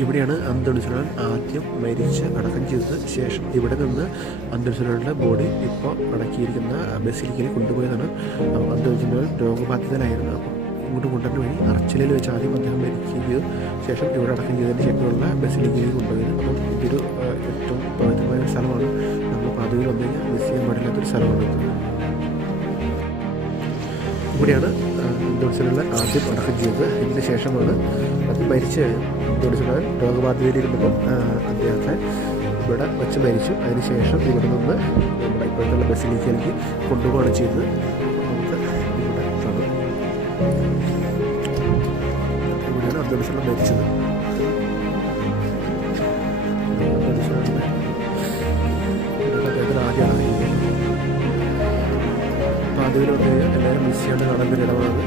ഇവിടെയാണ് അന്തോണിസ്വരൻ ആദ്യം മരിച്ച് അടക്കം ചെയ്തത്. ശേഷം ഇവിടെ നിന്ന് അന്തോണിസ്വരൻ്റെ ബോഡി ഇപ്പോൾ അടക്കിയിരിക്കുന്ന ബസിലിക്കയിൽ കൊണ്ടുപോയതാണ്. അന്തോണിസ്വരൻ രോഗബാധിതനായിരുന്നു. അപ്പം ഇങ്ങോട്ട് കൊണ്ടുവരുന്ന വഴി അർച്ചിലയിൽ വെച്ച് ആദ്യം അദ്ദേഹം മരിക്കുകയും ചെയ്തു. ശേഷം ഇവിടെ അടക്കം ചെയ്തതിന് ശേഷമുള്ള ബസിലിക്കയിൽ കൊണ്ടുപോയത്. അപ്പം ഇതൊരു ഏറ്റവും പവിത്രമായ ഒരു സ്ഥലമാണ്. നമ്മൾ പാതയിൽ വന്നു കഴിഞ്ഞാൽ മിസ് ചെയ്യാൻ പാടില്ലാത്തൊരു സ്ഥലമാണ് ഇത്. ഇവിടെയാണ് അന്തോണിസ്വരനെ ആദ്യം അടക്കം ചെയ്തത്. ഇതിന് ശേഷമാണ് അത് മരിച്ച് അന്തോണിസ്വരൻ രോഗബാധിതയിലിരുന്നപ്പം അദ്ദേഹത്തെ ഇവിടെ വെച്ച് മരിച്ചു. അതിനുശേഷം ഇവിടെ നിന്ന് നമ്മുടെ ഇപ്പോഴത്തുള്ള ബസിലിക്കയിലേക്ക് കൊണ്ടുപോവുകയാണ് ചെയ്തത്. നമുക്ക് ഇവിടെ കാണാം. ഇവിടെയാണ് അന്തോണിസ്വരൻ മരിച്ചത്. അന്തോണിസ്വരൻ്റെ അദ്ദേഹത്തിന് ആദ്യമാണ് പാതയിൽ വന്നു കഴിഞ്ഞാൽ എല്ലാവരും മിസ് ചെയ്യാണ്ട് കാണുന്ന ഒരു ഇടമാണ്.